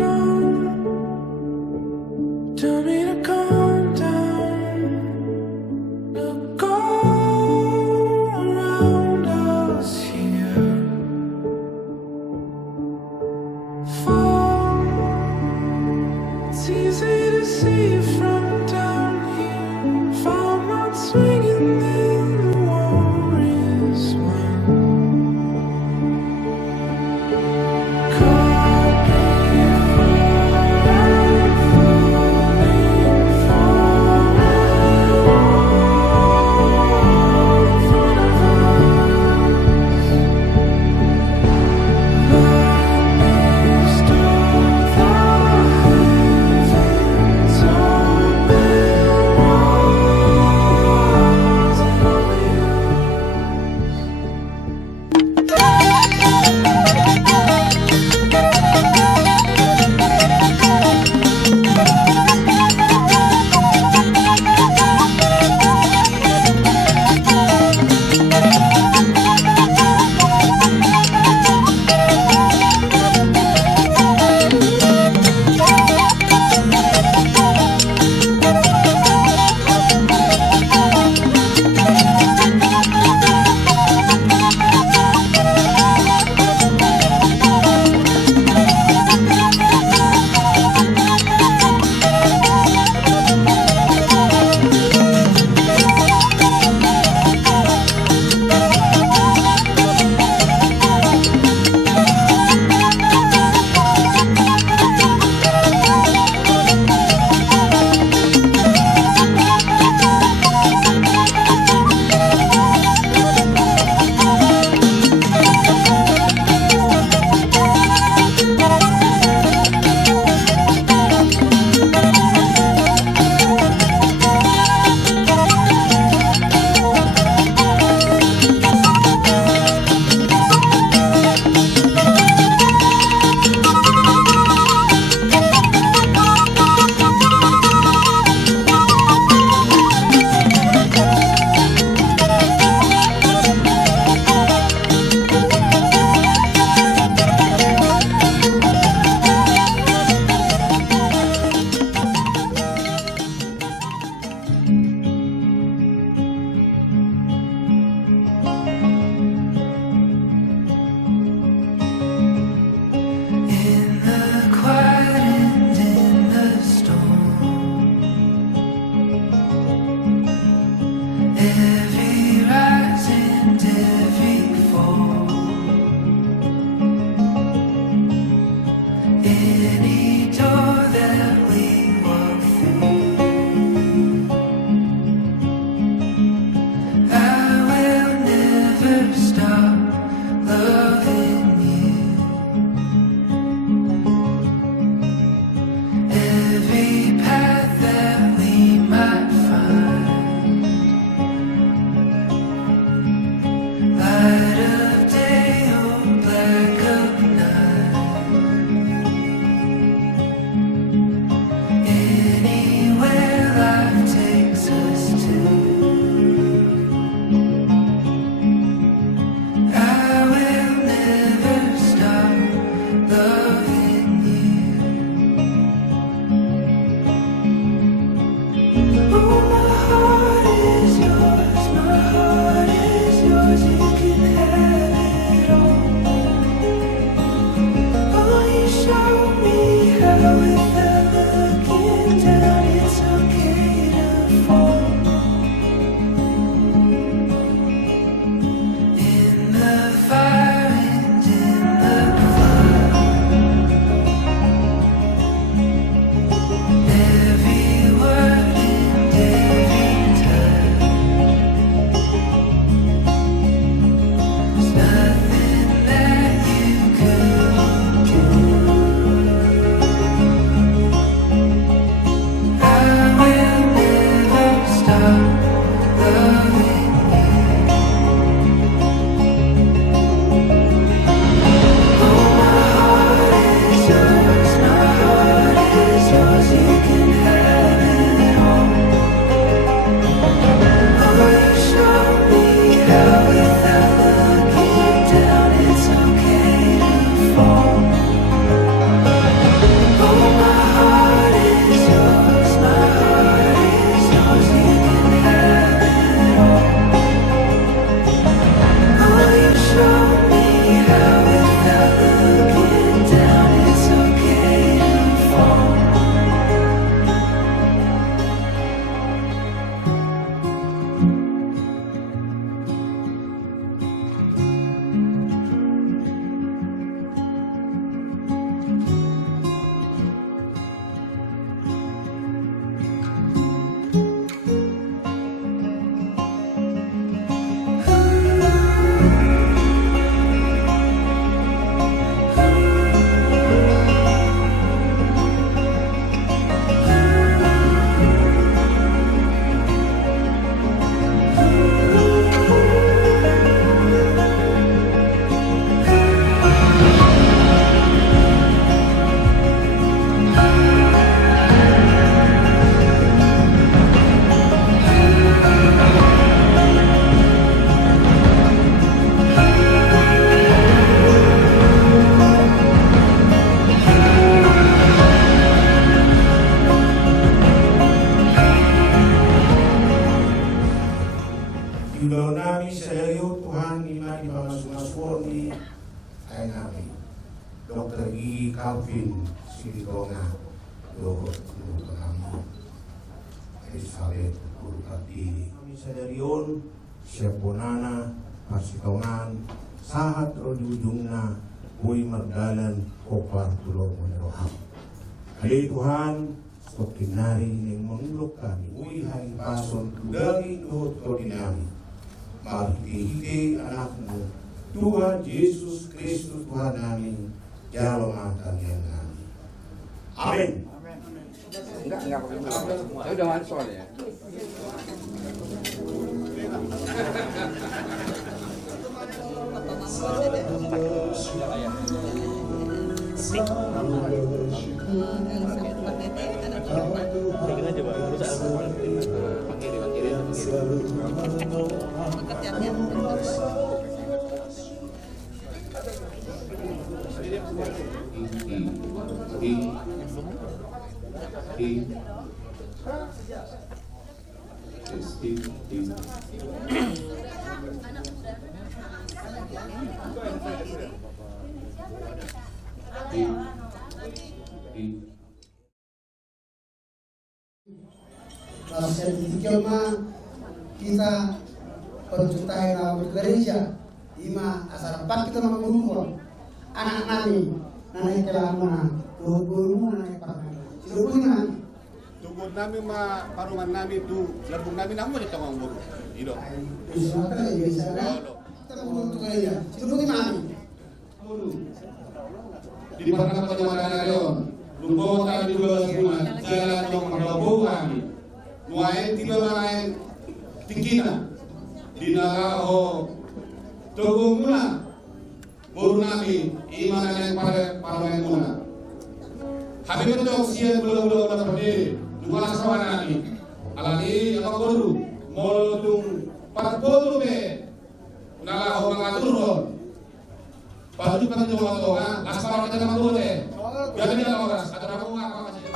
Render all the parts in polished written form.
Don't tell me to calm down. Look all around us here. Fall. It's easy to see from down here. If I'm not swinging, then the war is won. Caught before I'm falling for all in front of us. Lightning stole the heavens open. Dr. I. Calvin Silitonga Dohot Kami Elizabeth Kurupati kami sadarion siap bonana Pasitongan sahat ro di ujungna Boy Mardalan Kopar Tulong Meneroham. Hari Tuhan stok kinari yang mengulok kami Uy hari pason dari dohot kodinami Marti anakmu Tuhan Yesus Kristus Tuhan kami Jalo matang yang kami. Amin. Enggak saya udah masuk soalnya. Sertifikat kita pencintai rawat gereja ima asal pak kita mengumpul anak nami nanai kelama guru nanai pak tugod namin parungan namin tu larbong namin naman ito ang buro ilo di pernah penyewaran ngayon lumbong tayo dulu sebulan jalan dong merobong kami nuain tilawarain tingkina dinalaho tugong muna buru nami imanan yang parungan muna kami betul siap belum berdiri dua sawan kami alani apa baru molotung parpodo be nala ho mangaturun baju kan jowa tonga laskar kita mangode jadi kita orang atau aku apa masih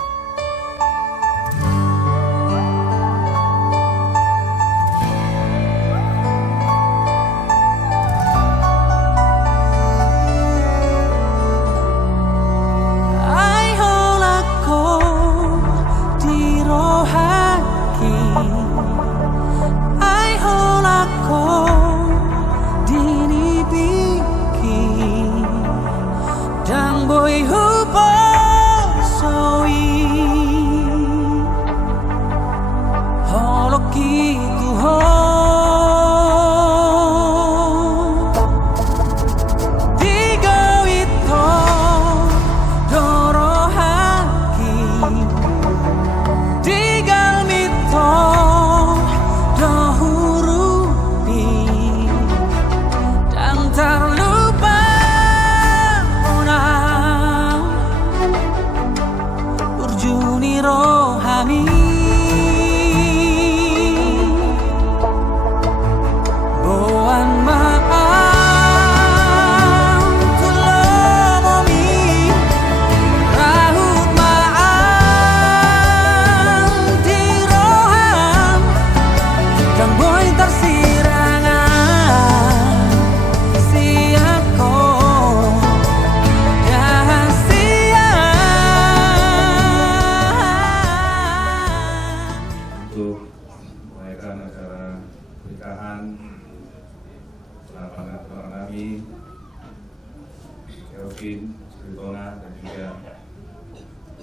Kelvin Silitonga dan juga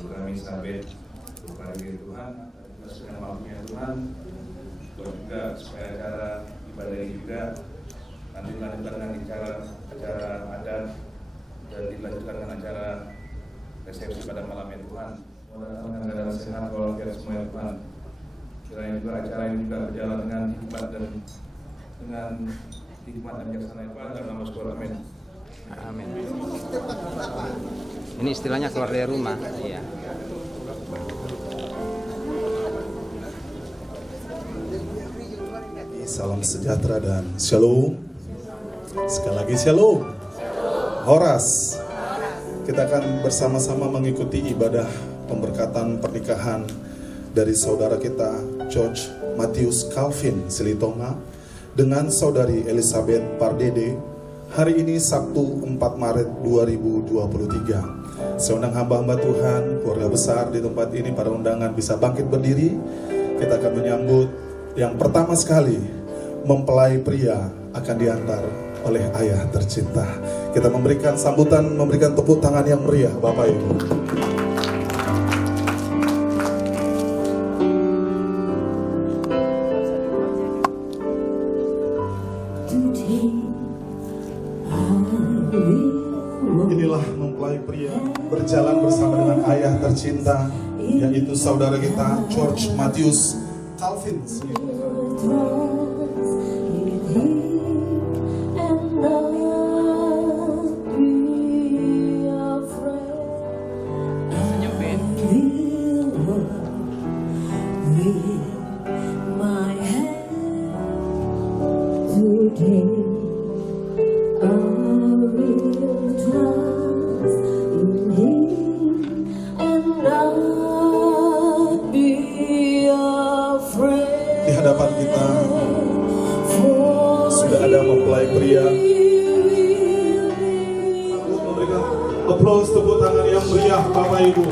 kami Elizabeth Kurupati Tuhan dengan mampunya Tuhan dan juga supaya acara ibadah ini juga nanti dilanjutkan dengan acara adat dan dilanjutkan dengan acara resepsi pada malam ya Tuhan. Mudah-mudahan dengan sehat walafiat semua ya Tuhan. Kiranya juga acara ini juga berjalan dengan hikmat dan bijaksana Tuhan dalam nama Tuhan. Amin. Amin. Ini istilahnya keluar dari rumah. Iya. Salam sejahtera dan shalom. Sekali lagi shalom. Horas. Kita akan bersama-sama mengikuti ibadah pemberkatan pernikahan dari saudara kita George Matius Calvin Silitonga dengan saudari Elizabeth Pardede Hari ini Sabtu 4 Maret 2023. Saya undang hamba-hamba Tuhan, keluarga besar di tempat ini, pada undangan bisa bangkit berdiri. Kita akan menyambut yang pertama sekali, mempelai pria akan diantar oleh ayah tercinta. Kita memberikan sambutan, memberikan tepuk tangan yang meriah Bapak Ibu. Inilah mempelai pria berjalan bersama dengan ayah tercinta, yaitu saudara kita George Matius Calvin. Di hadapan kita sudah ada mempelai pria. Memberikan aplaus, tepuk tangan yang meriah Bapak Ibu.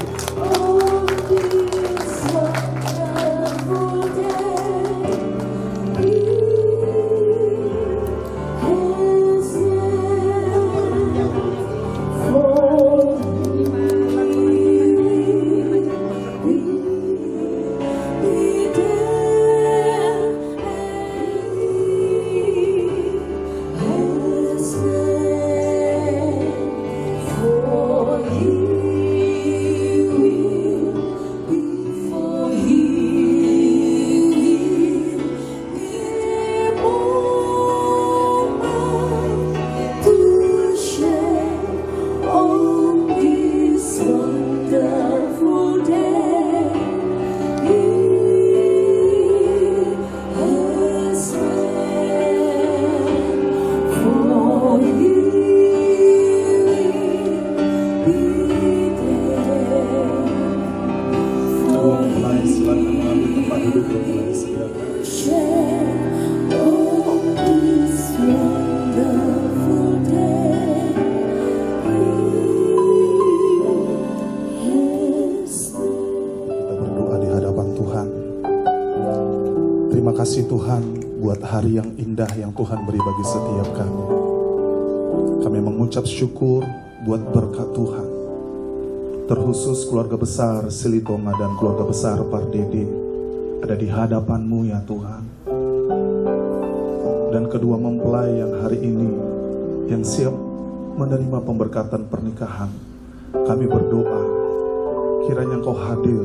Terima kasih Tuhan buat hari yang indah yang Tuhan beri bagi setiap kami. Kami mengucap syukur buat berkat Tuhan. Terkhusus keluarga besar Silitonga dan keluarga besar Pardede ada di hadapan-Mu ya Tuhan. Dan kedua mempelai yang hari ini yang siap menerima pemberkatan pernikahan, kami berdoa kiranya Engkau hadir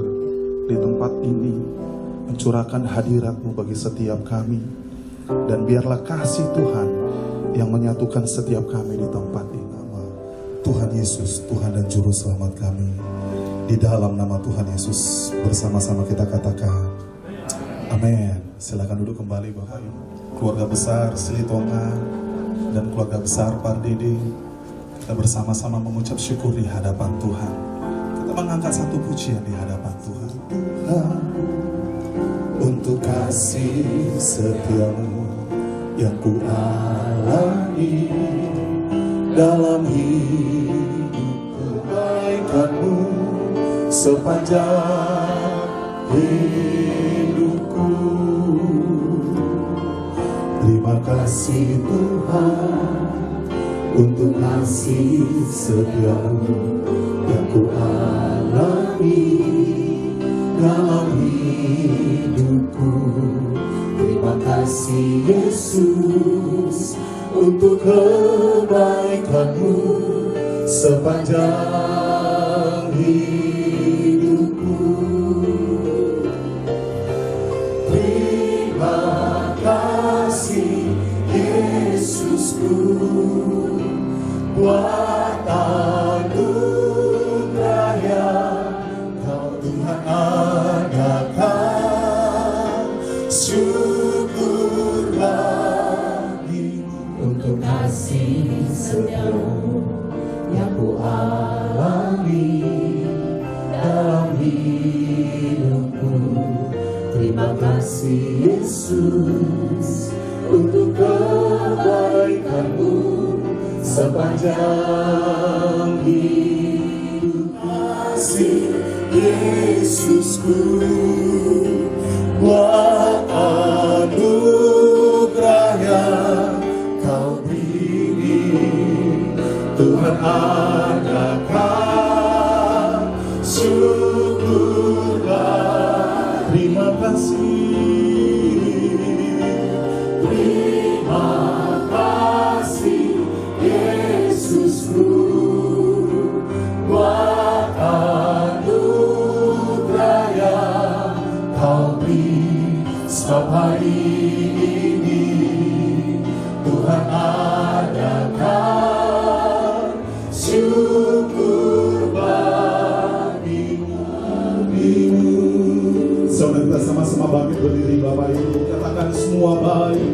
di tempat ini, mencurahkan hadirat-Mu bagi setiap kami, dan biarlah kasih Tuhan yang menyatukan setiap kami di tempat ini. Tuhan Yesus, Tuhan dan Juru Selamat kami, di dalam nama Tuhan Yesus bersama-sama kita katakan amin. Silakan duduk kembali Bapak Ibu. Keluarga besar Silitonga dan keluarga besar Pardede, kita bersama-sama mengucap syukur di hadapan Tuhan. Kita mengangkat satu pujian di hadapan Tuhan. Tuhan, untuk kasih setiamu yang ku alami dalam hidup, kebaikan-Mu sepanjang hidupku. Terima kasih Tuhan untuk kasih setiamu yang ku alami dalam hidupku. Terima kasih Yesus untuk kebaikan-Mu sepanjang hidupku. Terima kasih Yesusku buat anugerah yang Kau Tuhan adakan. Syukur bagi untuk kasih setiamu yang ku alami dalam hidupku. Terima kasih Yesus untuk kebaikan-Mu sepanjang hidup kasih Yesusku, buat anugerah yang kau beri. Tuhan adakan syukurlah, terima kasih, terima kasih Yesusku, buat anugerah yang kau beri. Sebab hari ini Tuhan adakan syukur bagimu. Saudara, kita sama-sama bangkit berdiri. Bapak Ibu katakan semua baik,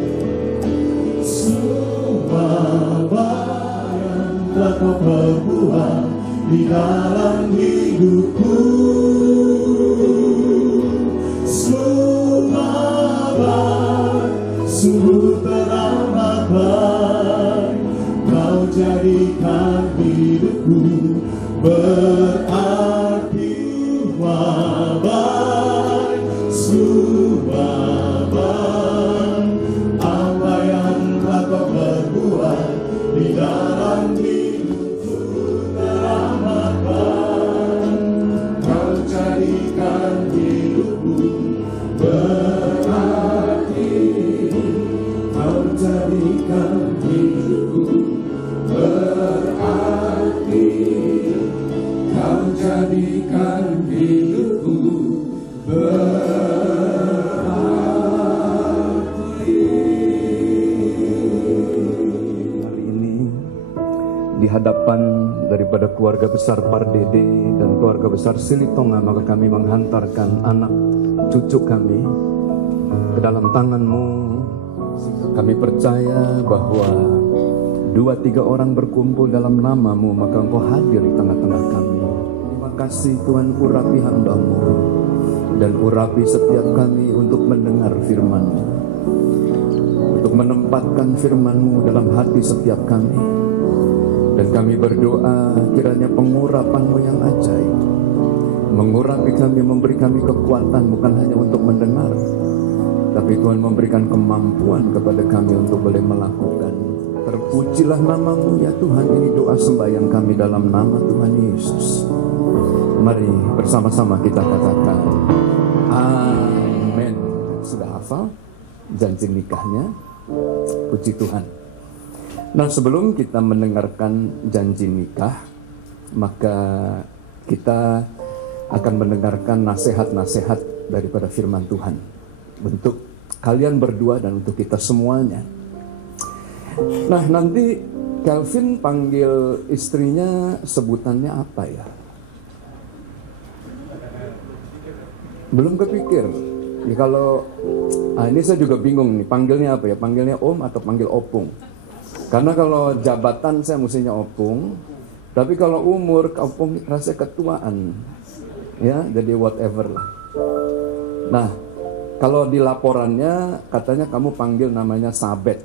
semua baik yang telah kau perbuat di dalam hidupku. Semua baik, sungguh teramat baik, kau jadikan hidupku berarti. Baik, semua baik, apa yang telah kau perbuat di dalam hidupku teramat baik, kau jadikan hidupku berarti, kau jadikan hidupku berarti, kau jadikan hidupku berarti. Hari ini di hadapan daripada keluarga besar Pardede dan keluarga besar Silitonga, maka kami menghantarkan anak cucu kami ke dalam tangan-Mu. Kami percaya bahwa 2-3 orang berkumpul dalam nama-Mu, maka Engkau hadir di tengah-tengah kami. Terima kasih Tuhan, urapi hamba-Mu dan urapi setiap kami untuk mendengar firman-Mu, untuk menempatkan firman-Mu dalam hati setiap kami. Dan kami berdoa kiranya pengurapan-Mu yang ajaib mengurapi kami, memberi kami kekuatan bukan hanya untuk mendengar, tapi Tuhan memberikan kemampuan kepada kami untuk boleh melakukan. Terpujilah nama-Mu ya Tuhan. Ini doa sembahyang kami dalam nama Tuhan Yesus. Mari bersama-sama kita katakan amin. Sudah hafal janji nikahnya? Puji Tuhan. Nah, sebelum kita mendengarkan janji nikah, maka kita akan mendengarkan nasihat-nasihat daripada firman Tuhan untuk kalian berdua dan untuk kita semuanya. Nah, nanti Kelvin panggil istrinya sebutannya apa ya? Belum kepikir. Ya, kalau ini saya juga bingung nih, panggilnya apa ya? Panggilnya Om atau panggil Opung? Karena kalau jabatan saya mestinya Opung, tapi kalau umur Opung rasa ketuaan. Ya, jadi whatever lah. Nah, kalau di laporannya katanya kamu panggil namanya Sabet.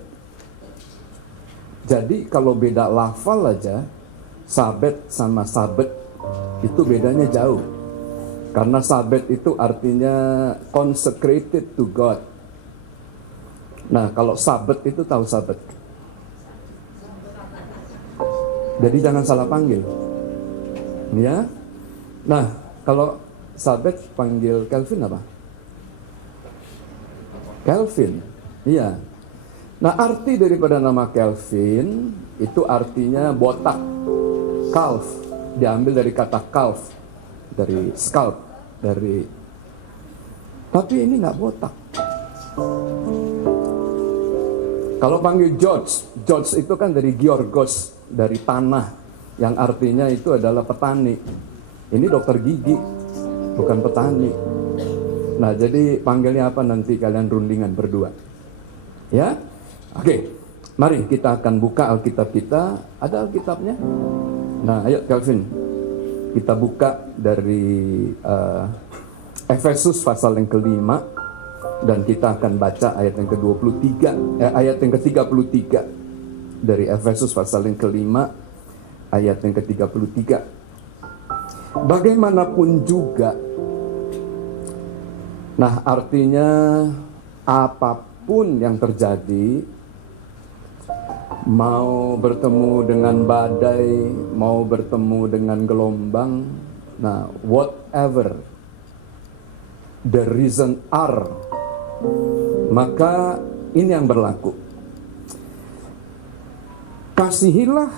Jadi kalau beda lafal aja, Sabet sama Sabet itu bedanya jauh. Karena Sabet itu artinya consecrated to God. Nah, kalau Sabet itu tahu Sabet. Jadi jangan salah panggil. Ya. Nah, kalau Sabet panggil Kelvin apa? Kelvin. Iya. Nah, arti daripada nama Kelvin itu artinya botak. Calf. Diambil dari kata calf. Dari scalp. Dari. Tapi ini nggak botak. Kalau panggil George. George itu kan dari Georgos. Dari tanah. Yang artinya itu adalah petani. Ini dokter gigi. Bukan petani. Nah, jadi panggilnya apa nanti kalian rundingan berdua. Ya? Oke, mari kita akan buka Alkitab kita. Ada Alkitabnya? Nah, ayo Kelvin. Kita buka dari Efesus pasal yang ke-5. Dan kita akan baca ayat yang ke-23, ayat yang ke-33. Dari Efesus pasal yang ke-5 ayat yang ke-33. Bagaimanapun juga, nah artinya apapun yang terjadi, mau bertemu dengan badai, mau bertemu dengan gelombang, nah whatever the reason are, maka ini yang berlaku. Kasihilah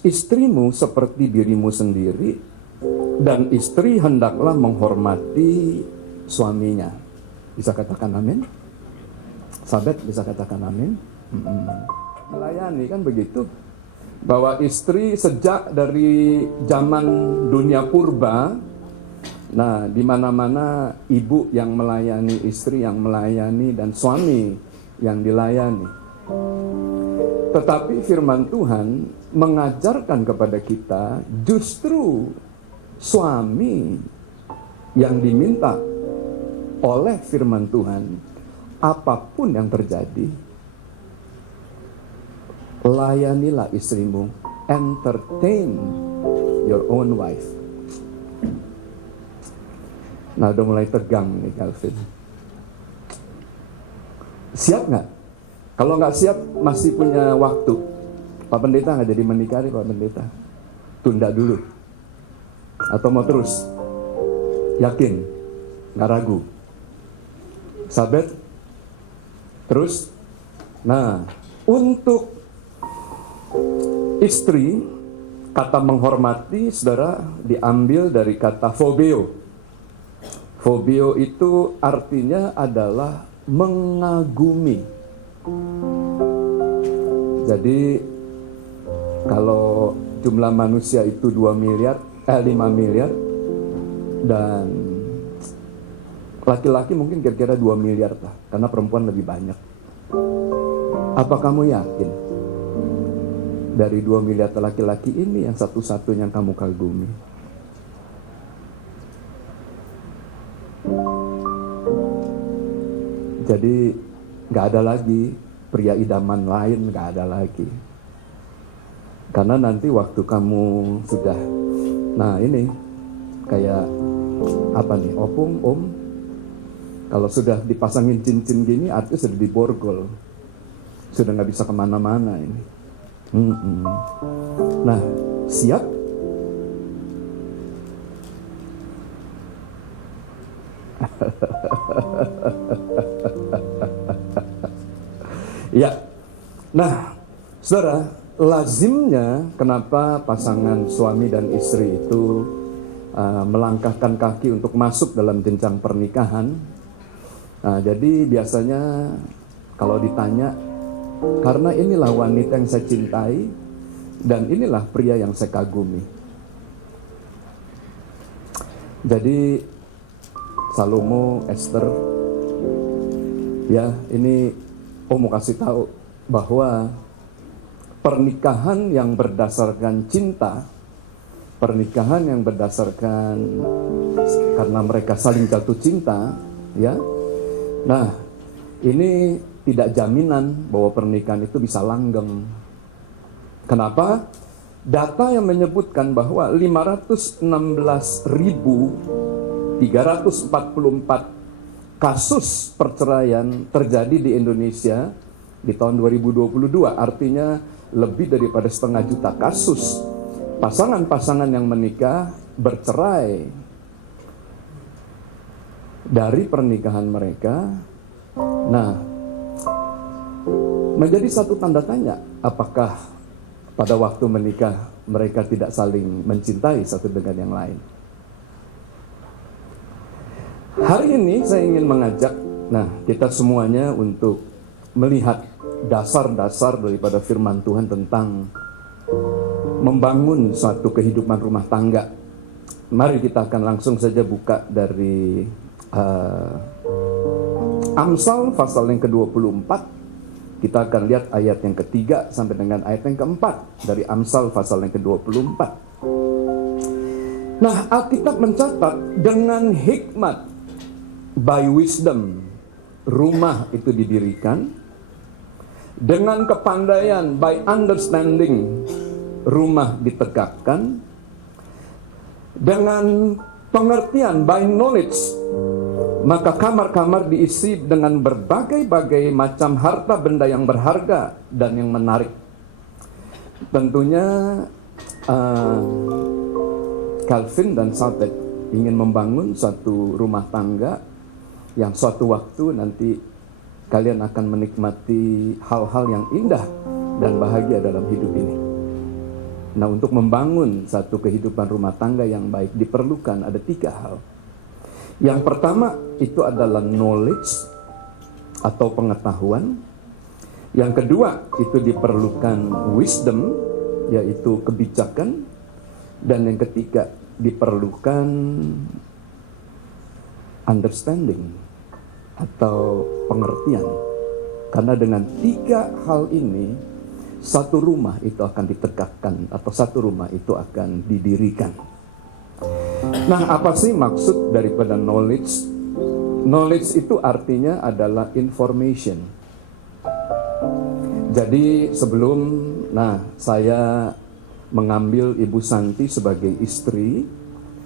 istrimu seperti dirimu sendiri, dan istri hendaklah menghormati suaminya. Bisa katakan amin? Sahabat bisa katakan amin? Melayani kan begitu. Bahwa istri sejak dari zaman dunia purba, nah di mana-mana ibu yang melayani, istri yang melayani, dan suami yang dilayani. Tetapi firman Tuhan mengajarkan kepada kita justru suami yang diminta oleh firman Tuhan, apapun yang terjadi, layanilah istrimu, entertain your own wife. Nah udah mulai tegang nih Calvin. Siap nggak? Kalau nggak siap masih punya waktu. Pak Pendeta nggak jadi menikah nih Pak Pendeta. Tunda dulu. Atau mau terus? Yakin? Nggak ragu? Sahabat? Terus? Nah, untuk istri, kata menghormati, saudara, diambil dari kata phobeo. Phobeo itu artinya adalah mengagumi. Jadi kalau jumlah manusia itu 5 miliar, dan laki-laki mungkin kira-kira 2 miliar lah, karena perempuan lebih banyak. Apa kamu yakin dari 2 miliar laki-laki ini yang satu-satunya yang kamu kagumi? Jadi gak ada lagi pria idaman lain, gak ada lagi. Karena nanti waktu kamu sudah, nah ini kayak apa nih, opung, om, kalau sudah dipasangin cincin gini artinya sudah diborgol, sudah gak bisa kemana-mana ini. Nah, siap? Ya, nah, saudara, lazimnya kenapa pasangan suami dan istri itu melangkahkan kaki untuk masuk dalam jenjang pernikahan. Nah, jadi biasanya kalau ditanya, karena inilah wanita yang saya cintai dan inilah pria yang saya kagumi. Jadi Salomo, Esther, ya ini mau kasih tahu bahwa pernikahan yang berdasarkan cinta, pernikahan yang berdasarkan karena mereka saling jatuh cinta, ya. Nah, ini tidak jaminan bahwa pernikahan itu bisa langgeng. Kenapa? Data yang menyebutkan bahwa 516.344 kasus perceraian terjadi di Indonesia di tahun 2022, artinya lebih daripada 500.000 kasus pasangan-pasangan yang menikah bercerai dari pernikahan mereka. Nah, menjadi satu tanda tanya, apakah pada waktu menikah mereka tidak saling mencintai satu dengan yang lain? Hari ini saya ingin mengajak, kita semuanya untuk melihat dasar-dasar daripada firman Tuhan tentang membangun suatu kehidupan rumah tangga. Mari kita akan langsung saja buka dari Amsal pasal yang ke-24. Kita akan lihat ayat yang ketiga sampai dengan ayat yang keempat dari Amsal pasal yang ke-24. Nah, Alkitab mencatat dengan hikmat, by wisdom, rumah itu didirikan. Dengan kepandaian, by understanding, rumah ditegakkan dengan pengertian by knowledge, maka kamar-kamar diisi dengan berbagai-bagai macam harta benda yang berharga dan yang menarik. Tentunya Calvin dan Sabet ingin membangun satu rumah tangga yang suatu waktu nanti kalian akan menikmati hal-hal yang indah dan bahagia dalam hidup ini. Nah, untuk membangun satu kehidupan rumah tangga yang baik diperlukan ada 3 hal. Yang pertama itu adalah knowledge atau pengetahuan. Yang kedua itu diperlukan wisdom, yaitu kebijakan. Dan yang ketiga diperlukan understanding atau pengertian. Karena dengan 3 hal ini satu rumah itu akan ditegakkan atau satu rumah itu akan didirikan. Nah, apa sih maksud daripada knowledge? Knowledge itu artinya adalah information. Jadi sebelum saya mengambil Ibu Santi sebagai istri,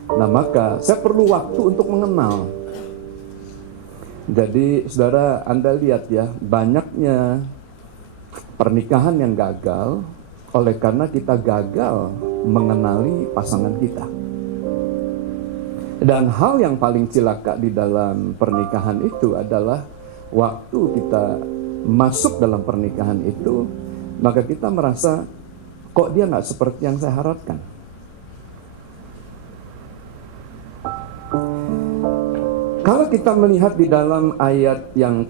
maka saya perlu waktu untuk mengenal. Jadi saudara, Anda lihat ya, banyaknya pernikahan yang gagal oleh karena kita gagal mengenali pasangan kita. Dan hal yang paling cilaka di dalam pernikahan itu adalah waktu kita masuk dalam pernikahan itu, maka kita merasa kok dia nggak seperti yang saya harapkan. Kalau kita melihat di dalam ayat yang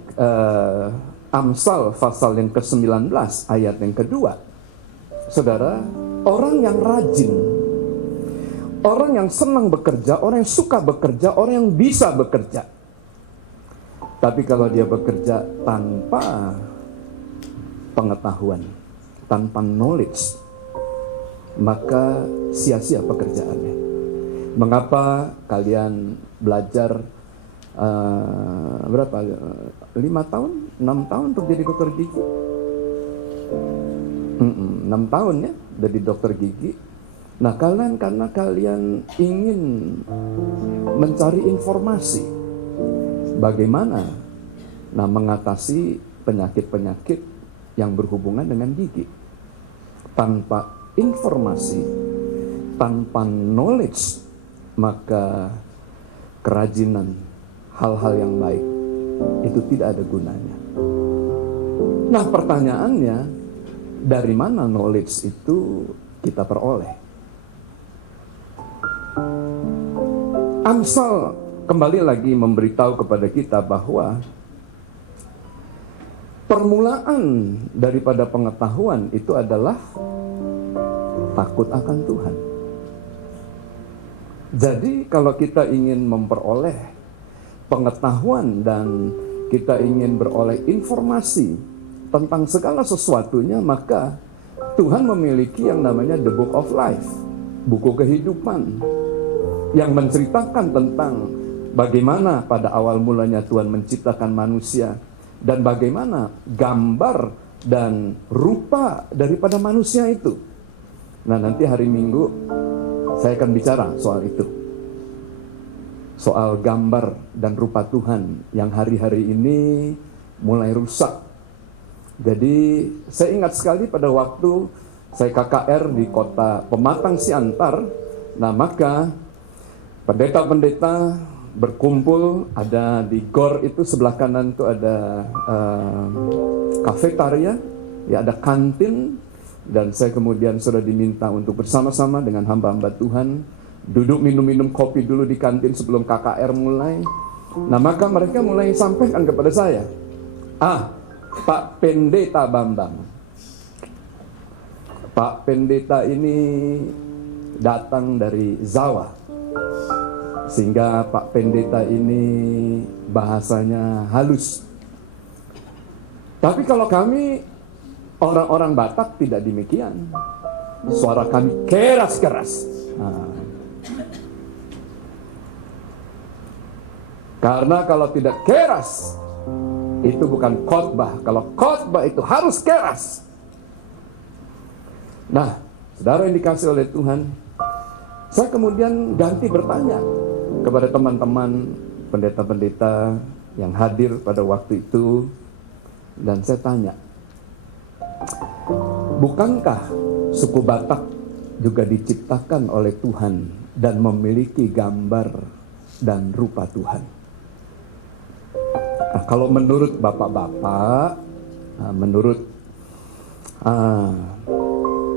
Amsal pasal yang ke-19 ayat yang kedua, saudara, orang yang rajin, orang yang senang bekerja, orang yang suka bekerja, orang yang bisa bekerja. Tapi kalau dia bekerja tanpa pengetahuan, tanpa knowledge, maka sia-sia pekerjaannya. Mengapa kalian belajar 5 tahun, 6 tahun untuk jadi dokter gigi? 6 tahun ya, jadi dokter gigi. Nah, karena kalian ingin mencari informasi bagaimana mengatasi penyakit-penyakit yang berhubungan dengan gigi. Tanpa informasi, tanpa knowledge, maka kerajinan hal-hal yang baik itu tidak ada gunanya. Nah, pertanyaannya, dari mana knowledge itu kita peroleh? Amsal kembali lagi memberitahu kepada kita bahwa permulaan daripada pengetahuan itu adalah takut akan Tuhan. Jadi kalau kita ingin memperoleh pengetahuan dan kita ingin beroleh informasi tentang segala sesuatunya, maka Tuhan memiliki yang namanya The Book of Life, buku kehidupan, yang menceritakan tentang bagaimana pada awal mulanya Tuhan menciptakan manusia dan bagaimana gambar dan rupa daripada manusia itu. Nah, nanti hari Minggu saya akan bicara soal itu. Soal gambar dan rupa Tuhan yang hari-hari ini mulai rusak. Jadi saya ingat sekali pada waktu saya KKR di kota Pematang Siantar. Nah, maka pendeta-pendeta berkumpul, ada di gor itu sebelah kanan itu ada kafetaria, ya ada kantin, dan saya kemudian sudah diminta untuk bersama-sama dengan hamba-hamba Tuhan duduk minum-minum kopi dulu di kantin sebelum KKR mulai. Nah, maka mereka mulai sampaikan kepada saya, Pak Pendeta Bambang, Pak Pendeta ini datang dari Jawa, sehingga Pak Pendeta ini bahasanya halus. Tapi kalau kami orang-orang Batak tidak demikian, suara kami keras-keras. Karena kalau tidak keras, itu bukan khotbah. Kalau khotbah itu harus keras. Nah, Saudara yang dikasih oleh Tuhan, saya kemudian ganti bertanya kepada teman-teman pendeta-pendeta yang hadir pada waktu itu. Dan saya tanya, bukankah suku Batak juga diciptakan oleh Tuhan dan memiliki gambar dan rupa Tuhan? Nah, kalau menurut bapak-bapak, menurut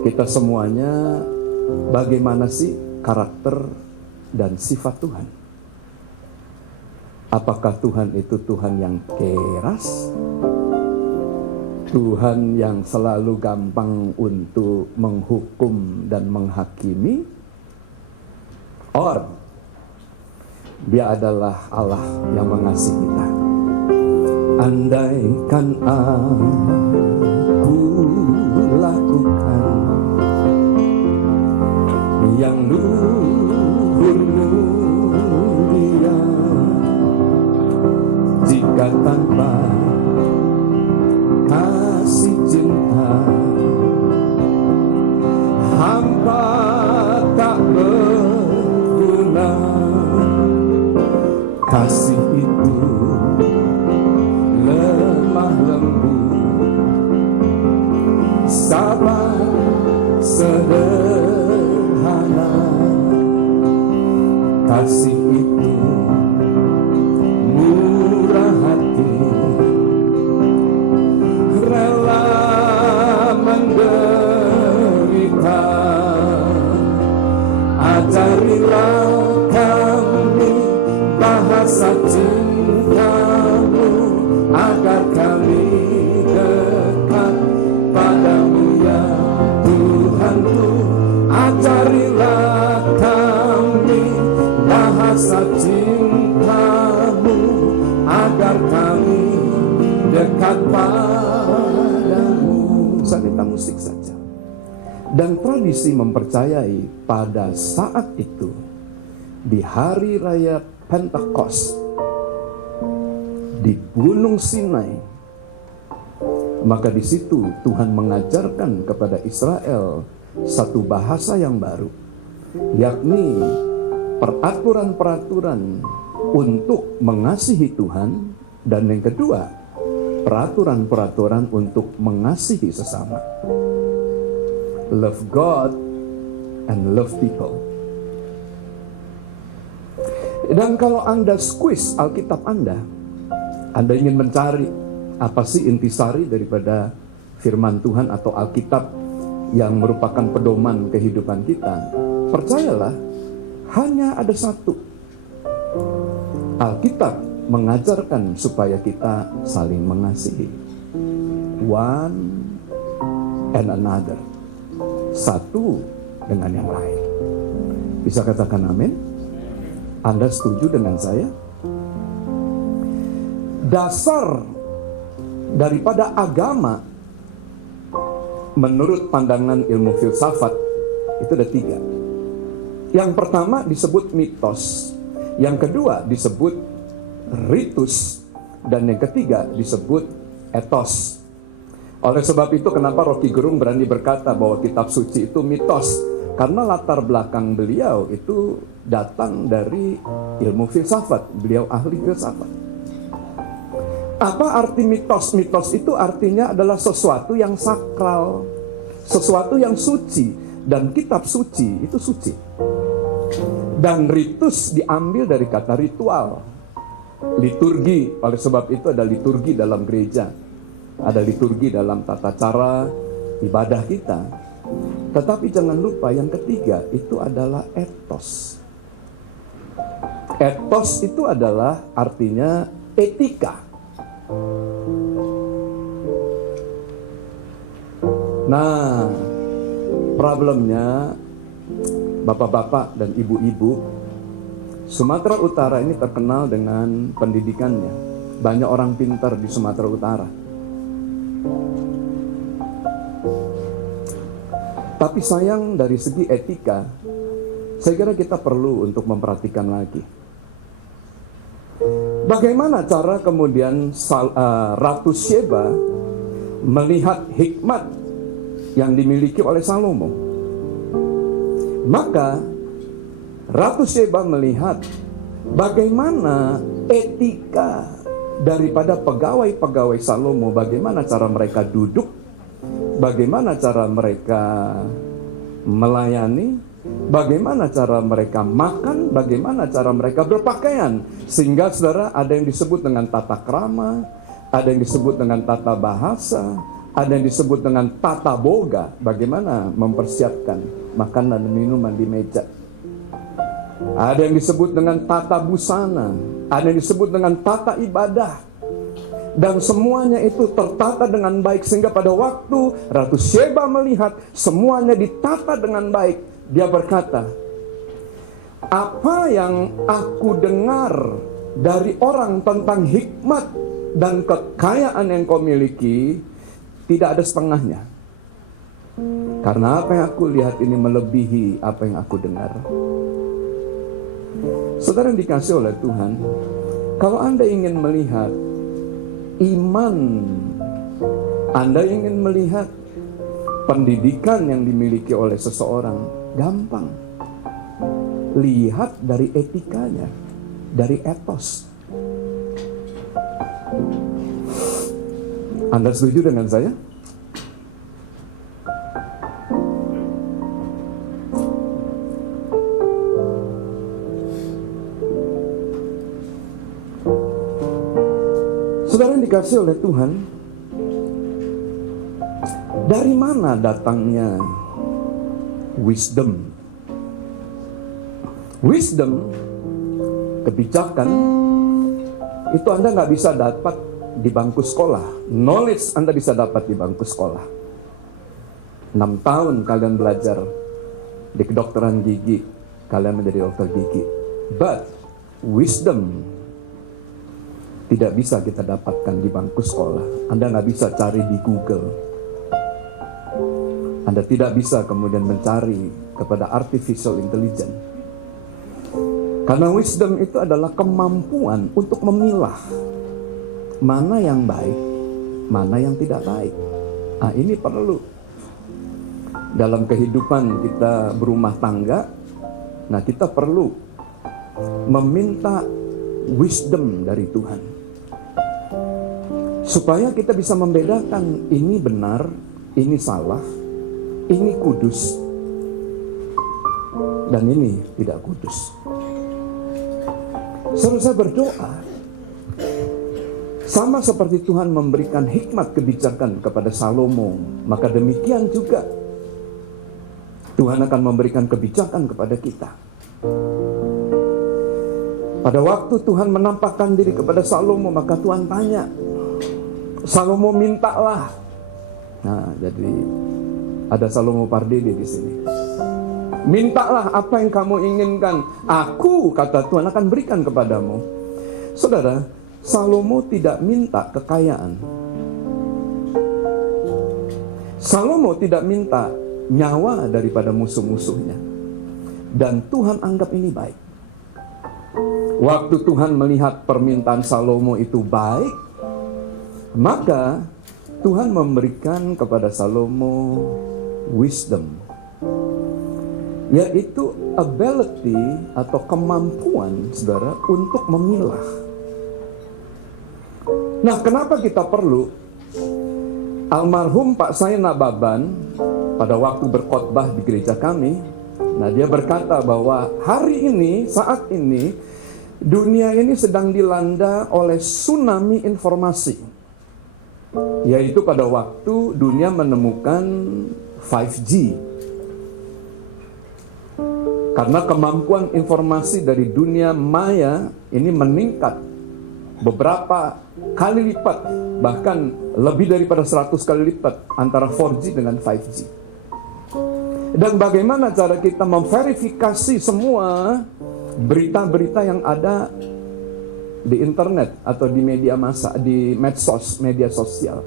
kita semuanya, bagaimana sih karakter dan sifat Tuhan? Apakah Tuhan itu Tuhan yang keras? Tuhan yang selalu gampang untuk menghukum dan menghakimi? Or Dia adalah Allah yang mengasihi kita. Andaikan aku lakukan yang luhur mulia, jika tanpa kasih cinta hamba tak berguna. Kasih itu lemah lembut, sabar sederhana. Kasih itu murah hati, rela menderita. Ajarilah kami bahasa cinta-Mu, agar kami dekat padamu ya Tuhanku. Ajarilah kami bahasa cinta-Mu, agar kami dekat padamu. Saya minta musik saja. Dan tradisi mempercayai pada saat itu, di hari raya Pentekost di Gunung Sinai, maka di situ Tuhan mengajarkan kepada Israel satu bahasa yang baru, yakni peraturan-peraturan untuk mengasihi Tuhan, dan yang kedua, peraturan-peraturan untuk mengasihi sesama. Love God and love people. Dan kalau Anda squeeze Alkitab Anda ingin mencari apa sih intisari daripada firman Tuhan atau Alkitab yang merupakan pedoman kehidupan kita, percayalah, hanya ada satu. Alkitab mengajarkan supaya kita saling mengasihi, one and another, satu dengan yang lain. Bisa katakan amin? Anda setuju dengan saya? Dasar daripada agama menurut pandangan ilmu filsafat itu ada 3. Yang pertama disebut mitos, yang kedua disebut ritus, dan yang ketiga disebut etos. Oleh sebab itu kenapa Rocky Gerung berani berkata bahwa kitab suci itu mitos? Karena latar belakang beliau itu datang dari ilmu filsafat. Beliau ahli filsafat. Apa arti mitos? Mitos itu artinya adalah sesuatu yang sakral, sesuatu yang suci. Dan kitab suci itu suci. Dan ritus diambil dari kata ritual, liturgi. Oleh sebab itu ada liturgi dalam gereja, ada liturgi dalam tata cara ibadah kita. Tetapi jangan lupa yang ketiga itu adalah etos. Etos itu adalah artinya etika. Nah, problemnya bapak-bapak dan ibu-ibu, Sumatera Utara ini terkenal dengan pendidikannya. Banyak orang pintar di Sumatera Utara. Tapi sayang dari segi etika, saya kira kita perlu untuk memperhatikan lagi. Bagaimana cara kemudian Ratu Sheba melihat hikmat yang dimiliki oleh Salomo? Maka Ratu Sheba melihat bagaimana etika daripada pegawai-pegawai Salomo, bagaimana cara mereka duduk, bagaimana cara mereka melayani, bagaimana cara mereka makan, bagaimana cara mereka berpakaian. Sehingga saudara, ada yang disebut dengan tata krama, ada yang disebut dengan tata bahasa, ada yang disebut dengan tata boga, bagaimana mempersiapkan makanan dan minuman di meja. Ada yang disebut dengan tata busana, ada yang disebut dengan tata ibadah. Dan semuanya itu tertata dengan baik, sehingga pada waktu Ratu Sheba melihat semuanya ditata dengan baik, dia berkata, apa yang aku dengar dari orang tentang hikmat dan kekayaan yang kau miliki tidak ada setengahnya. Karena apa yang aku lihat ini melebihi apa yang aku dengar. Saudara yang dikasih oleh Tuhan, kalau Anda ingin melihat iman, Anda ingin melihat pendidikan yang dimiliki oleh seseorang, gampang. Lihat dari etikanya, dari etos. Anda setuju dengan saya? Saudara yang dikasih oleh Tuhan, dari mana datangnya wisdom? Wisdom, kebijakan, itu Anda nggak bisa dapat di bangku sekolah. Knowledge Anda bisa dapat di bangku sekolah. 6 tahun kalian belajar di kedokteran gigi, kalian menjadi dokter gigi. But wisdom tidak bisa kita dapatkan di bangku sekolah. Anda nggak bisa cari di Google. Anda tidak bisa kemudian mencari kepada artificial intelligence. Karena wisdom itu adalah kemampuan untuk memilah mana yang baik, mana yang tidak baik. Nah, ini perlu dalam kehidupan kita berumah tangga. Nah, kita perlu meminta wisdom dari Tuhan, supaya kita bisa membedakan ini benar, ini salah, ini kudus, dan ini tidak kudus. Saya berdoa, sama seperti Tuhan memberikan hikmat kebijakan kepada Salomo, maka demikian juga Tuhan akan memberikan kebijakan kepada kita. Pada waktu Tuhan menampakkan diri kepada Salomo, maka Tuhan tanya, Salomo mintalah. Nah, jadi ada Salomo Pardede di sini. Mintalah apa yang kamu inginkan, aku, kata Tuhan, akan berikan kepadamu. Saudara, Salomo tidak minta kekayaan. Salomo tidak minta nyawa daripada musuh-musuhnya. Dan Tuhan anggap ini baik. Waktu Tuhan melihat permintaan Salomo itu baik, maka Tuhan memberikan kepada Salomo wisdom, yaitu ability atau kemampuan, saudara, untuk memilah. Nah, kenapa kita perlu? Almarhum Pak Saina Baban pada waktu berkhotbah di gereja kami, nah dia berkata bahwa hari ini, saat ini, dunia ini sedang dilanda oleh tsunami informasi. Yaitu pada waktu dunia menemukan 5G. Karena kemampuan informasi dari dunia maya ini meningkat beberapa kali lipat, bahkan lebih daripada 100 kali lipat antara 4G dengan 5G. Dan bagaimana cara kita memverifikasi semua berita-berita yang ada di internet atau di media massa, di medsos, media sosial.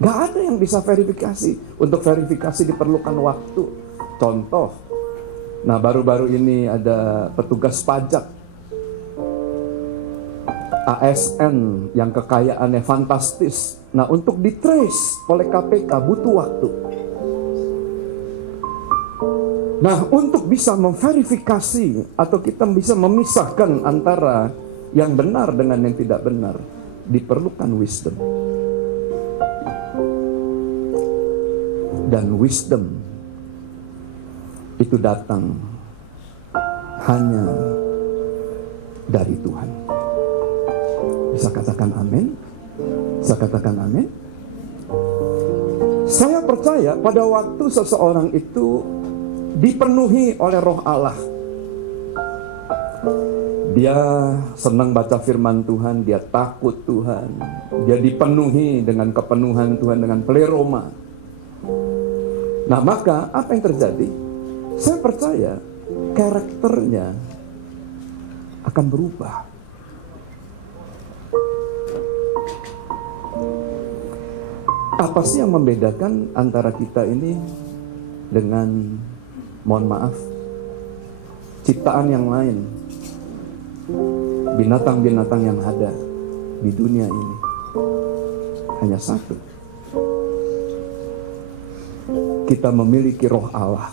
Gak ada yang bisa verifikasi. Untuk verifikasi diperlukan waktu. Contoh, nah baru-baru ini ada petugas pajak ASN yang kekayaannya fantastis. Nah, untuk ditrace oleh KPK butuh waktu. Nah, untuk bisa memverifikasi atau kita bisa memisahkan antara yang benar dengan yang tidak benar, diperlukan wisdom. Dan wisdom itu datang hanya dari Tuhan. Bisa katakan amin? Bisa katakan amin? Saya percaya pada waktu seseorang itu dipenuhi oleh Roh Allah, dia senang baca firman Tuhan, dia takut Tuhan, dia dipenuhi dengan kepenuhan Tuhan, dengan pleroma. Nah, maka apa yang terjadi? Saya percaya karakternya akan berubah. Apa sih yang membedakan antara kita ini dengan, mohon maaf, ciptaan yang lain, binatang-binatang yang ada di dunia ini? Hanya satu. Kita memiliki Roh Allah,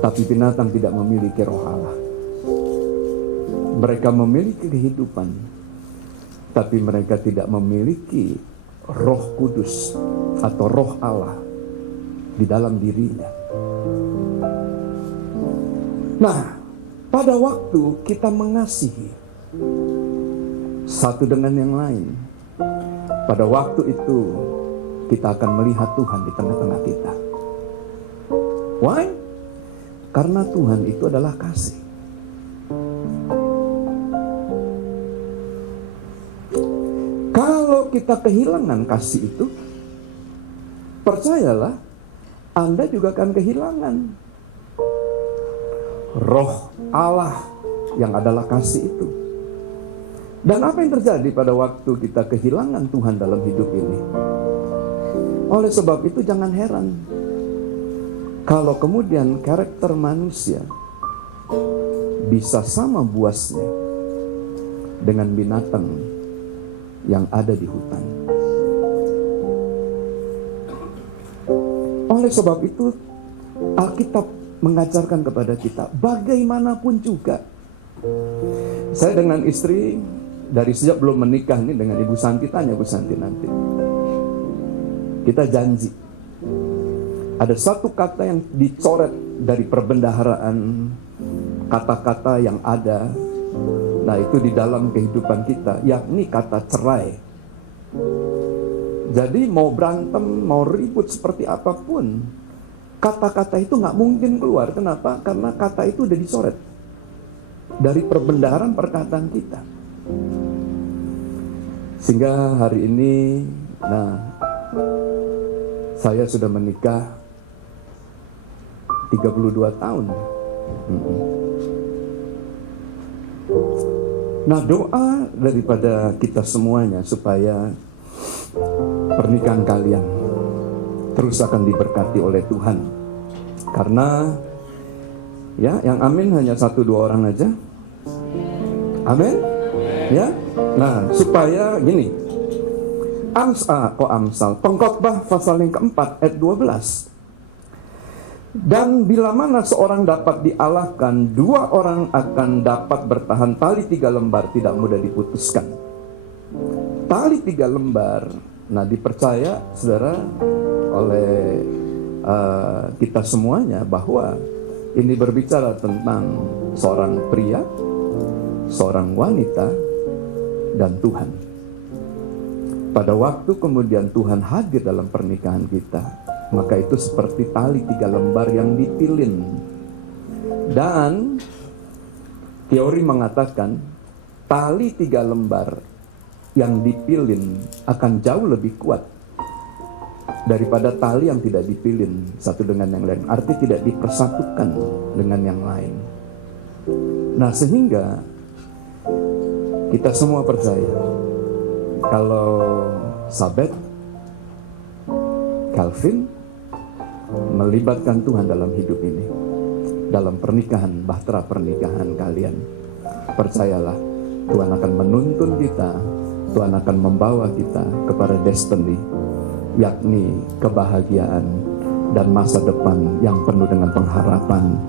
tapi binatang tidak memiliki Roh Allah. Mereka memiliki kehidupan, tapi mereka tidak memiliki Roh Kudus atau Roh Allah di dalam dirinya. Nah, pada waktu kita mengasihi satu dengan yang lain, pada waktu itu kita akan melihat Tuhan di tengah-tengah kita. Why? Karena Tuhan itu adalah kasih. Kalau kita kehilangan kasih itu, percayalah, Anda juga akan kehilangan Roh Allah yang adalah kasih itu. Dan apa yang terjadi pada waktu kita kehilangan Tuhan dalam hidup ini? Oleh sebab itu jangan heran kalau kemudian karakter manusia bisa sama buasnya dengan binatang yang ada di hutan. Oleh sebab itu Alkitab mengajarkan kepada kita, bagaimanapun juga. Saya dengan istri dari sejak belum menikah ini, dengan Ibu Santi, tanya Ibu Santi nanti, kita janji ada satu kata yang dicoret dari perbendaharaan kata-kata yang ada. Nah, itu di dalam kehidupan kita, yakni kata cerai. Jadi mau berantem, mau ribut seperti apapun, kata-kata itu nggak mungkin keluar. Kenapa? Karena kata itu udah dicoret dari perbendaharaan perkataan kita. Sehingga hari ini, nah, saya sudah menikah 32 tahun. Nah, doa daripada kita semuanya supaya pernikahan kalian terus akan diberkati oleh Tuhan. Karena ya, yang amin hanya 1-2 orang aja. Amin. Ya. Nah, supaya gini. Amsal, Pengkhotbah pasal yang keempat ayat 12. Dan bila mana seorang dapat dialahkan, 2 orang akan dapat bertahan. Tali 3 lembar tidak mudah diputuskan. Tali 3 lembar, nah dipercaya saudara oleh kita semuanya bahwa ini berbicara tentang seorang pria, seorang wanita, dan Tuhan. Pada waktu kemudian Tuhan hadir dalam pernikahan kita, maka itu seperti tali 3 lembar yang dipilin. Dan teori mengatakan tali 3 lembar yang dipilin akan jauh lebih kuat daripada tali yang tidak dipilin satu dengan yang lain. Arti tidak dipersatukan dengan yang lain. Nah, sehingga kita semua percaya kalau Sabet, Calvin melibatkan Tuhan dalam hidup ini, dalam pernikahan, bahtera pernikahan kalian, percayalah Tuhan akan menuntun kita, Tuhan akan membawa kita kepada destiny, yakni kebahagiaan dan masa depan yang penuh dengan pengharapan.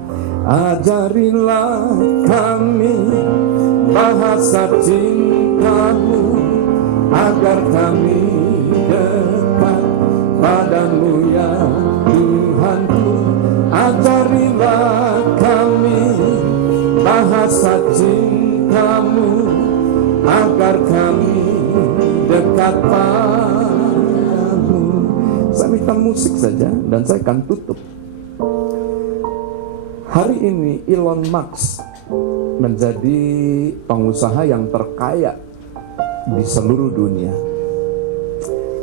Ajarilah kami bahasa cinta-Mu, agar kami dekat padamu ya Tuhanku. Ajarilah kami bahasa cinta-Mu, agar kami dekat padamu. Saya minta musik saja dan saya akan tutup. Hari ini Elon Musk menjadi pengusaha yang terkaya di seluruh dunia.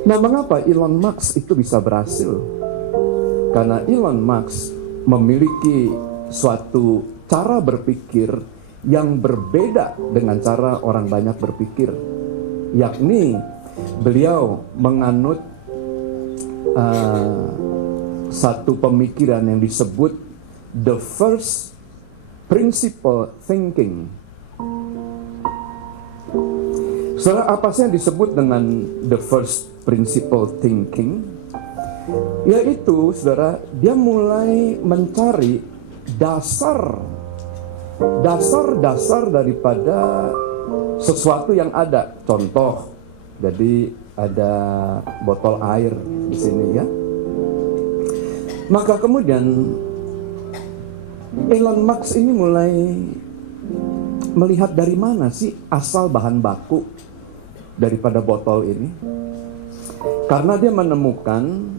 Nah, mengapa Elon Musk itu bisa berhasil? Karena Elon Musk memiliki suatu cara berpikir yang berbeda dengan cara orang banyak berpikir, yakni beliau menganut satu pemikiran yang disebut the first principle thinking. Saudara, apa sih yang disebut dengan the first principle thinking? Yaitu, saudara, dia mulai mencari dasar daripada sesuatu yang ada. Contoh, jadi ada botol air di sini ya. Maka kemudian Elon Musk ini mulai melihat dari mana sih asal bahan baku daripada botol ini. Karena dia menemukan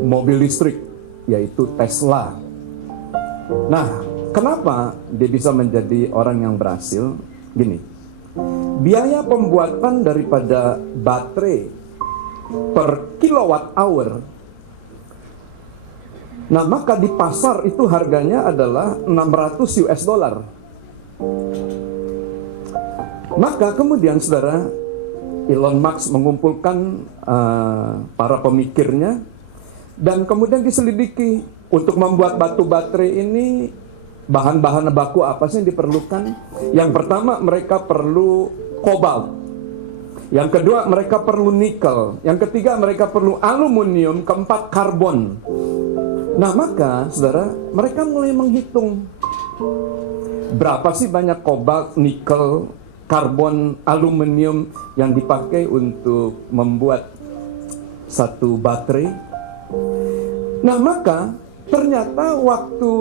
mobil listrik, yaitu Tesla. Nah, kenapa dia bisa menjadi orang yang berhasil? Gini, biaya pembuatan daripada baterai per kilowatt hour, nah maka di pasar itu harganya adalah $600. Maka kemudian saudara, Elon Musk mengumpulkan para pemikirnya dan kemudian diselidiki untuk membuat batu baterai ini, bahan-bahan baku apa sih yang diperlukan. Yang pertama, mereka perlu kobalt. Yang kedua, mereka perlu nikel. Yang ketiga, mereka perlu aluminium. Keempat, karbon. Nah, maka saudara, mereka mulai menghitung berapa sih banyak kobalt, nikel, karbon, aluminium yang dipakai untuk membuat satu baterai. Nah, maka ternyata waktu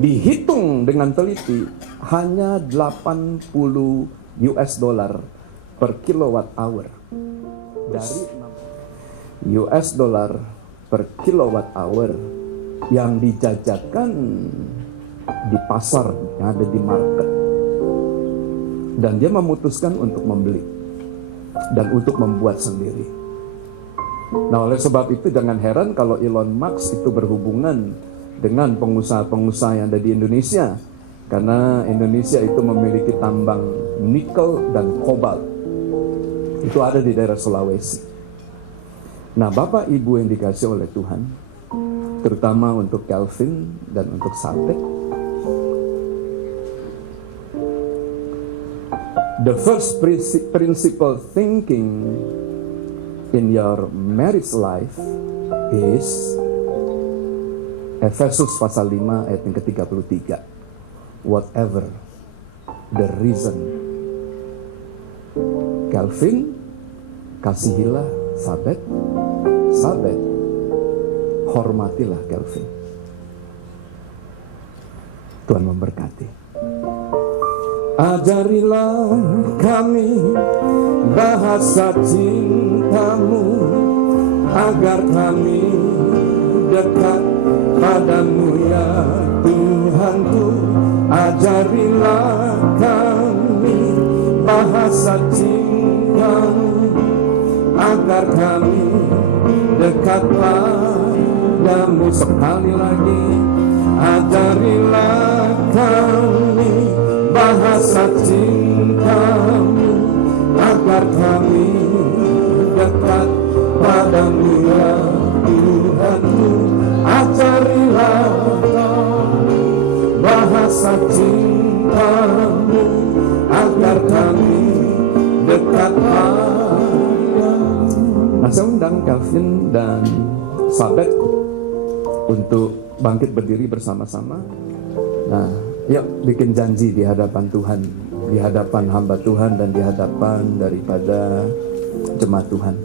dihitung dengan teliti hanya $80 per kilowatt hour. Dari $, per kilowatt hour yang dijajakan di pasar yang ada di market. Dan dia memutuskan untuk membeli dan untuk membuat sendiri. Nah, oleh sebab itu jangan heran kalau Elon Musk itu berhubungan dengan pengusaha-pengusaha yang ada di Indonesia, karena Indonesia itu memiliki tambang nikel dan kobalt. Itu ada di daerah Sulawesi. Nah, Bapak Ibu yang dikasih oleh Tuhan, terutama untuk Kelvin dan untuk Sabet, the first principle thinking in your marriage life is Efesus pasal 5 ayat yang ke-33. Whatever the reason. Kelvin, kasihilah Sabet. Sabet, hormatilah Kelvin. Tuhan memberkati. Ajarilah kami bahasa cinta-Mu, agar kami dekat padamu ya Tuhanku. Ajarilah kami bahasa cinta-Mu, agar kami dekat padamu. Sekali lagi, ajarilah kami bahasa cinta-Mu, agar kami dekat padamu ya Tuhanku. Ajarilah kami bahasa cinta-Mu, agar kami dekat padamu. Nah, saya undang Kelvin dan Sabet untuk bangkit berdiri bersama-sama. Nah, yuk bikin janji di hadapan Tuhan, di hadapan hamba Tuhan dan di hadapan daripada jemaat Tuhan.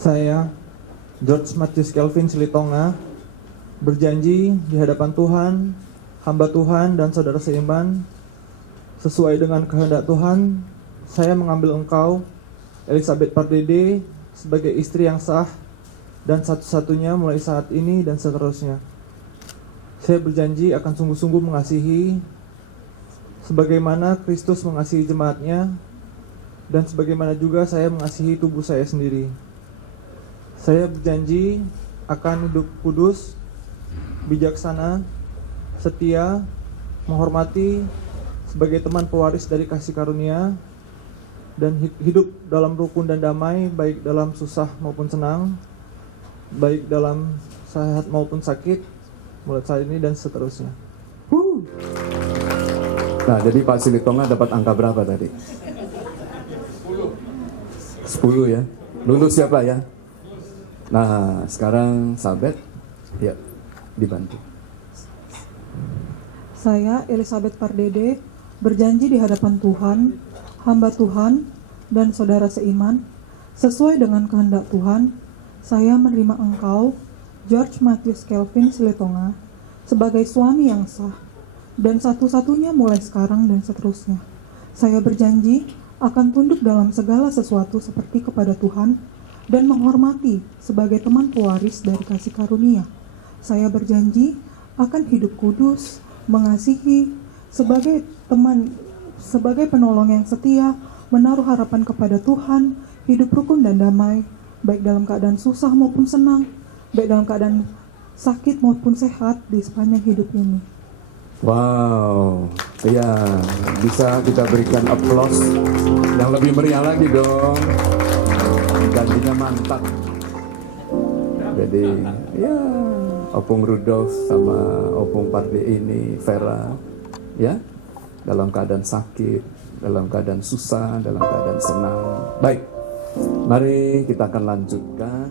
Saya, George Matius Kelvin Silitonga, berjanji di hadapan Tuhan, hamba Tuhan dan saudara seiman, sesuai dengan kehendak Tuhan, saya mengambil engkau, Elizabeth Pardede, sebagai istri yang sah dan satu-satunya mulai saat ini dan seterusnya. Saya berjanji akan sungguh-sungguh mengasihi sebagaimana Kristus mengasihi jemaatnya, dan sebagaimana juga saya mengasihi tubuh saya sendiri. Saya berjanji akan hidup kudus, bijaksana, setia, menghormati sebagai teman pewaris dari kasih karunia, dan hidup dalam rukun dan damai, baik dalam susah maupun senang, baik dalam sehat maupun sakit, mulai saat ini dan seterusnya. Nah, jadi Pak Silitonga dapat angka berapa tadi? 10 ya. Lulus siapa ya? Nah, sekarang Sabet, ya, dibantu. Saya, Elizabeth Pardede, berjanji di hadapan Tuhan, hamba Tuhan, dan saudara seiman, sesuai dengan kehendak Tuhan, saya menerima engkau, George Matius Kelvin Silitonga, sebagai suami yang sah, dan satu-satunya mulai sekarang dan seterusnya. Saya berjanji akan tunduk dalam segala sesuatu seperti kepada Tuhan, dan menghormati sebagai teman pewaris dari kasih karunia. Saya berjanji akan hidup kudus, mengasihi sebagai teman, sebagai penolong yang setia, menaruh harapan kepada Tuhan, hidup rukun dan damai, baik dalam keadaan susah maupun senang, baik dalam keadaan sakit maupun sehat di sepanjang hidup ini. Wow, ya, bisa kita berikan aplaus yang lebih meriah lagi dong. Janjinya mantap. Jadi, ya, Opung Rudolf sama Opung Parde ini, Vera, ya, dalam keadaan sakit, dalam keadaan susah, dalam keadaan senang. Baik, mari kita akan lanjutkan.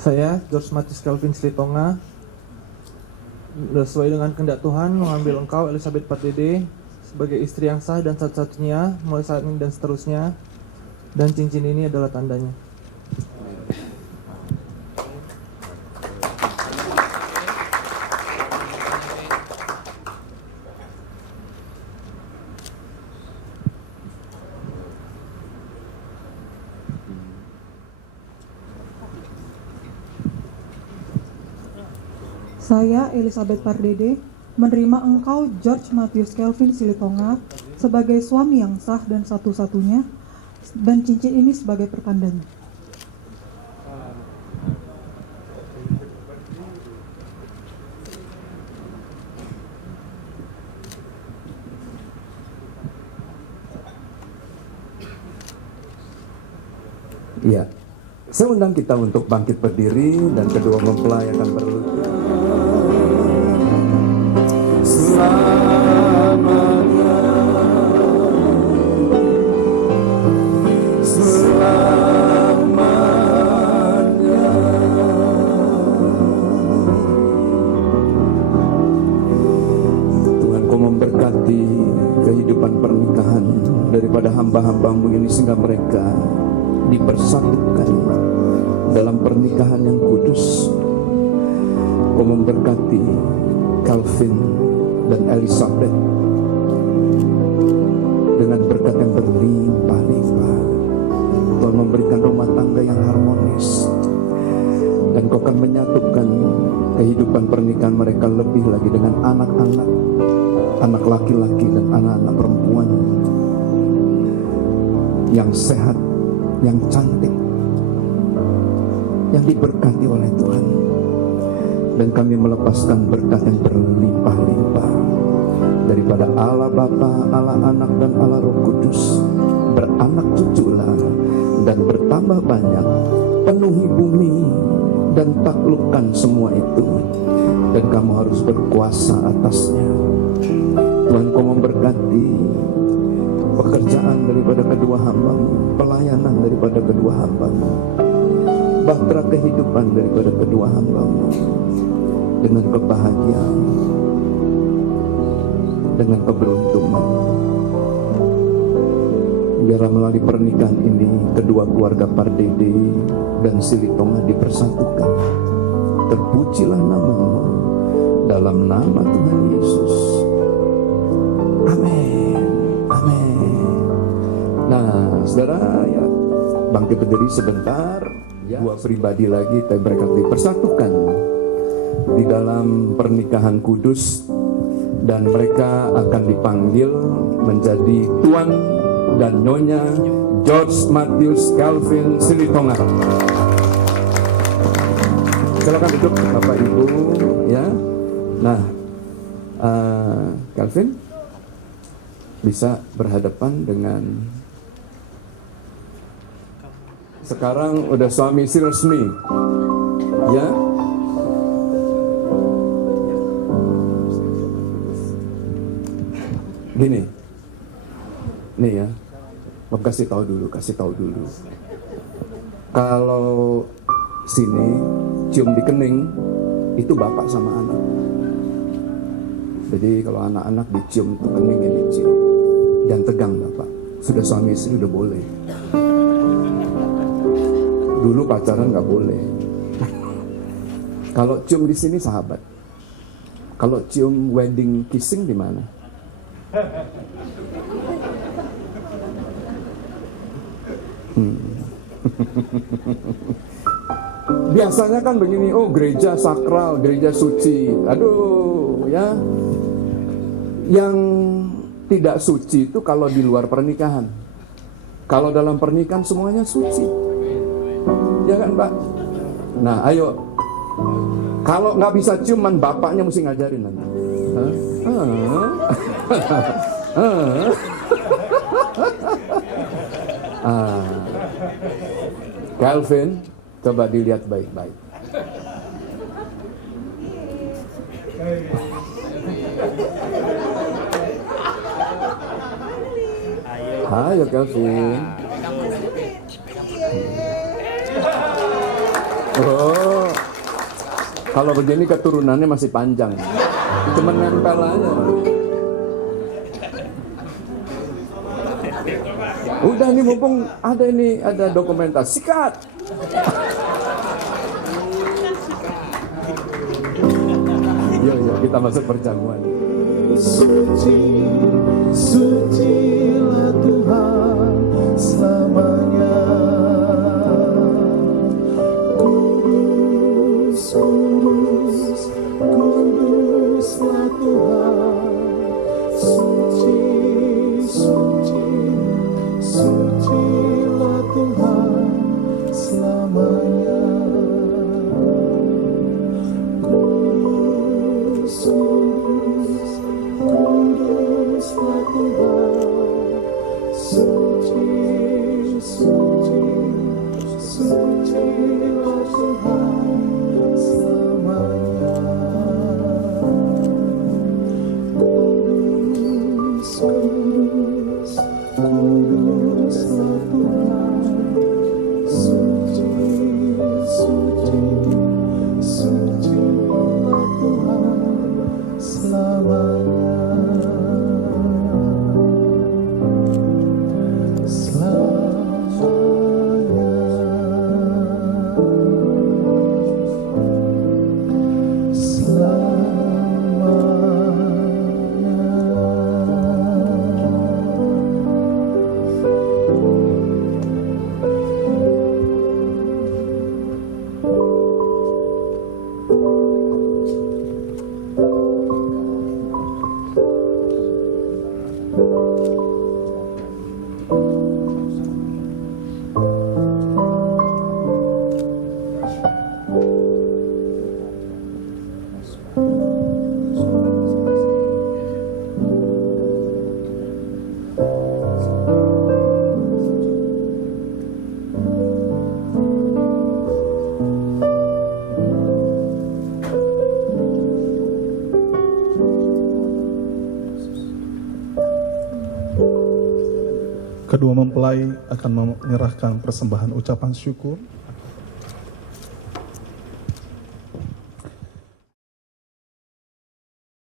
Saya, George Matius Kelvin Silitonga, sesuai dengan kehendak Tuhan, mengambil engkau, Elizabeth Pardede, sebagai istri yang sah dan satu-satunya mulai saat ini dan seterusnya, dan cincin ini adalah tandanya. Saya, Elizabeth Pardede, menerima engkau, George Matius Kelvin Silitonga, sebagai suami yang sah dan satu-satunya, dan cincin ini sebagai pertandanya. Iya, saya undang kita untuk bangkit berdiri dan kedua mempelai akan berlutut. Selamanya, selamanya. Tuhan, Kau memberkati kehidupan pernikahan daripada hamba-hambamu ini sehingga mereka dipersatukan dalam pernikahan yang kudus. Kau memberkati Calvin dan Elizabeth dengan berkat yang berlimpah-limpah. Tuhan memberikan rumah tangga yang harmonis, dan Kau akan menyatukan kehidupan pernikahan mereka lebih lagi dengan anak-anak, anak laki-laki dan anak-anak perempuan yang sehat, yang cantik, yang diberkati oleh Tuhan. Dan kami melepaskan berkat yang berlimpah-limpah daripada Allah Bapa, Allah Anak, dan Allah Roh Kudus. Beranak cuculah dan bertambah banyak, penuhi bumi dan taklukkan semua itu, dan kamu harus berkuasa atasnya. Tuhan kau memberkati pekerjaan daripada kedua hamba-Mu, pelayanan daripada kedua hamba-Mu, bahtera kehidupan daripada kedua hamba-Mu, dengan kebahagiaan, dengan keberuntungan. Biarlah melalui pernikahan ini kedua keluarga Pardede dan Silitonga dipersatukan. Terpujilah nama-Mu dalam nama Tuhan Yesus. Amin. Amin. Nah, saudara, ya, bangkit berdiri sebentar. Dua pribadi lagi mereka dipersatukan di dalam pernikahan kudus, dan mereka akan dipanggil menjadi Tuan dan Nyonya George Matius Calvin Silitonga. Silakan duduk Bapak Ibu, ya. Nah, Calvin bisa berhadapan dengan, sekarang udah suami istri resmi, ya. Gini, nih ya, mau kasih tahu dulu. Kalau sini cium di kening itu bapak sama anak. Jadi kalau anak-anak dicium tuh kening ini cium, jangan tegang bapak. Sudah suami istri udah boleh. Dulu pacaran nggak boleh. Kalau cium di sini sahabat. Kalau cium wedding kissing di mana? Biasanya kan begini, oh gereja sakral, gereja suci. Aduh, ya. Yang tidak suci itu kalau di luar pernikahan. Kalau dalam pernikahan semuanya suci. Ya kan, Pak? Nah, ayo. Kalau nggak bisa ciuman, bapaknya mesti ngajarin nanti. Calvin, coba dilihat baik-baik. Ayo Calvin. Oh, kalau begini keturunannya masih panjang. Cuma nempel aja. Udah nih, mumpung ada dokumentasi. Sikat. Yuk, kita masuk perjamuan. Suci, sucilah Tuhan selamanya. Kudus, kudus, kuduslah Tuhan. Suci, suci, sucilah Tuhan selamanya. Kudus, kudus, kuduslah Tuhan. Suci, suci, sucilah Tuhan selamanya. Kudus, kudus, kuduslah Tuhan. Suci, suci, sucilah Tuhan selamanya. Selamanya. kedua mempelai akan menyerahkan persembahan ucapan syukur.